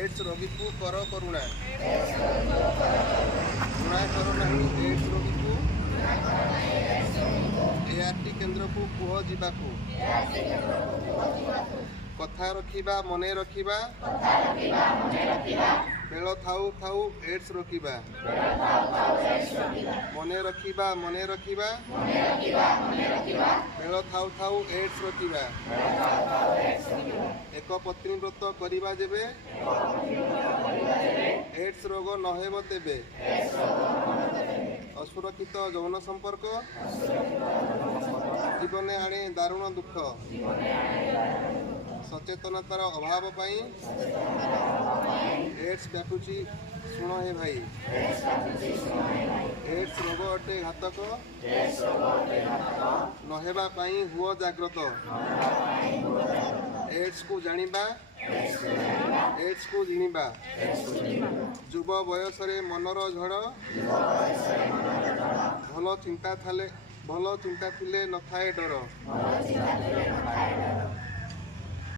ads रोगी को कर करुणा घृणा कर नहीं एड्स रोगी को एआरटी केन्द्र को कुह जीवाकू कथा रखिबा मने रखिबा बेल थाउ थाउ एड्स रोकिबा मने रखिबा बेल थाउ थाउ एड्स रोकिबा एक पत्नी व्रत करिबा जेबे एड्स रोग नहेब तेबे असुरक्षित यौन संपर्क जीवने आणे दारुण दुख सचेतनतार अभाव पाई एड्स व्यापुची शुण हे भाई एड्स रोग अटे घातक नहेबा पाई हुओ जाग्रत एड्स को जानिबा एड्स को जिनिबा युव बयस रे मनर झड़ भल चिंता थिले न थाए डर